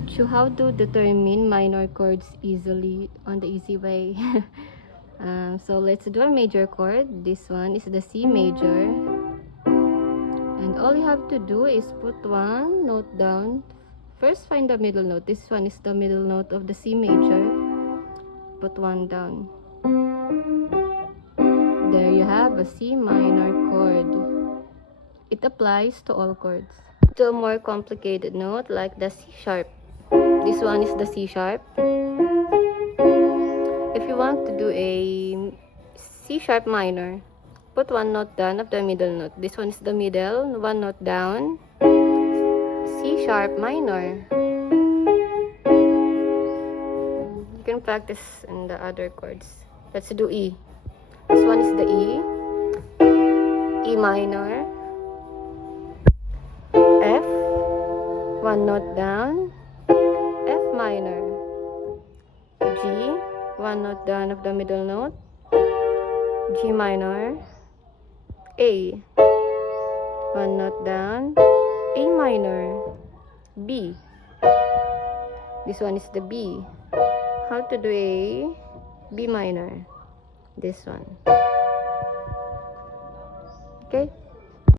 teach you how to determine minor chords easily on the easy way. So let's do a major chord. This one is the C major, and all you have to do is put one note down. First, find the middle note. This one is the middle note of the C major. Put one down. There you have a C minor chord. It applies to all chords. To a more complicated note like the C sharp. This one is the C sharp. If you want to do a C sharp minor, put one note down of the middle note. This one is the middle, one note down. C sharp minor. You can practice in the other chords. Let's do E. This one is the E. E minor. F. One note down. F minor. G. One note down of the middle note. G minor. A. One note down. A minor. B. This one is the B. How to do a B minor? This one. Okay?